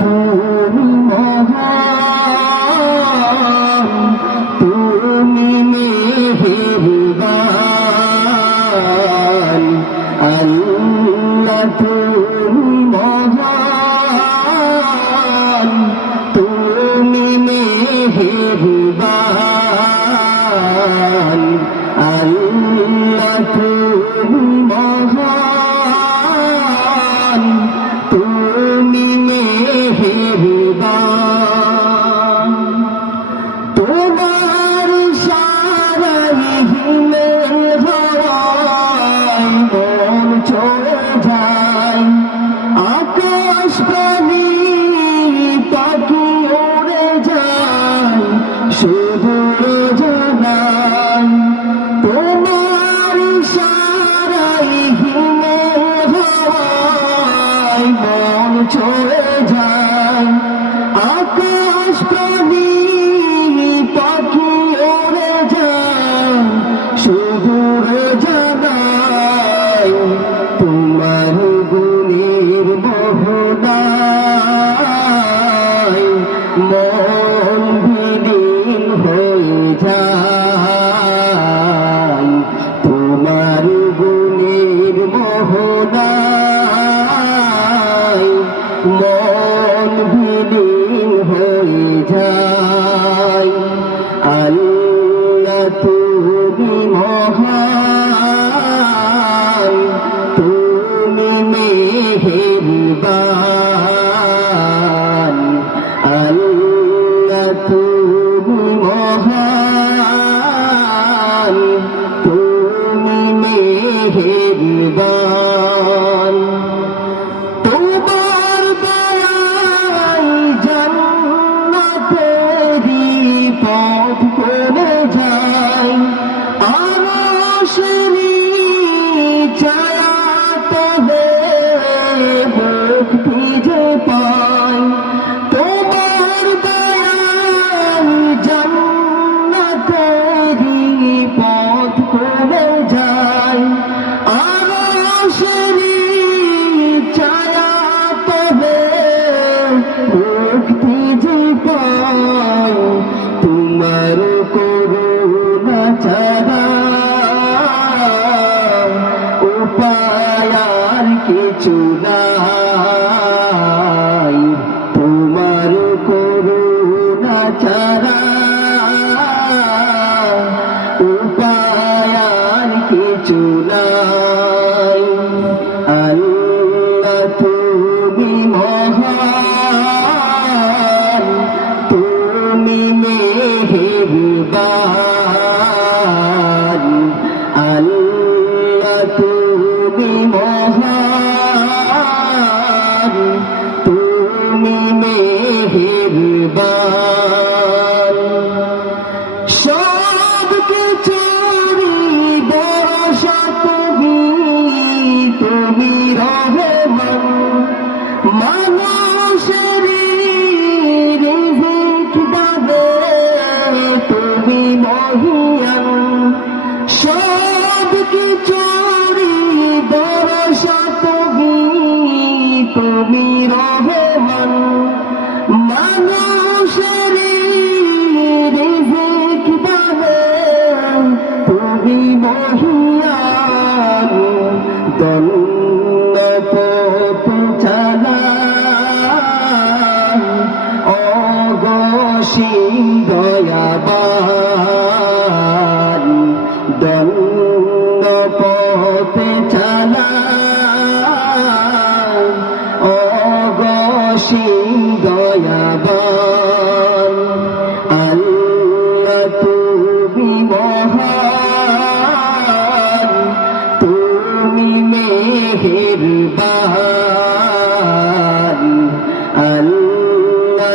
তুমি মহান, তুমি মেহেরবান। আল্লাহ তুমি মহান, তুমি মেহেরবান। আল্লাহ তুমি মহান, তুমি মেহেরবান। তোমার ইশারায় হিমেল হাওয়ায় মন চলে যায়, আকাশ প্রাণী পাখি উড়ে যায় সুদূর জানায়। তোমার ইশারায় হিমেল হাওয়ায় মন চলে যায়, আকাশ প্রাণী পাখি উড়ে যায় সুদূর জানায়। তোমার গুণের মোহনায় মন বিলীন হয়ে যায়। তোমার গুণের মোহনায় মন বিলীন হয়ে যায়। আল্লাহ তুমি মহান, তুমি মেহেরবান। আল্লাহ তুমি মহান, তুমি মেহেরবান। তোমার দয়ায় জান্নাতেরই পথ খুলে যায়, আরশেরই ছায়া তলে মুক্তি যে পায়। তোমার দয়ায় জান্নাতেরই পথ খুলে যায়, আরশেরই ছায়া তলে মুক্তি যে পায়। তোমার করুণা ছাড়া উপায় আর কিছু নাই। তোমার করুণা ছাড়া উপায় আর কিছু নাই। আল্লাহ তুমি মহান, তুমি মেহেরবান। আল্লাহ তুমি মহান, তুমি মেহেরবান। সব কিছুরই ভরসা তুমি, তুমি রহমান। মানুষেরই রিজিক দাবে তুমি মহিয়ান। সব কিছুরই ভরসা তুমি, তুমি রহমান। মানুষেরই রিজিক দাবে তুমি মহিয়ান। দন্ন পথ চালান অগসীম দয়াবান। দন্ন পথে চালান অগসীম দয়াবান। আল্লাহ তুমি মহান, তুমি মেহেরবান। আল্লাহ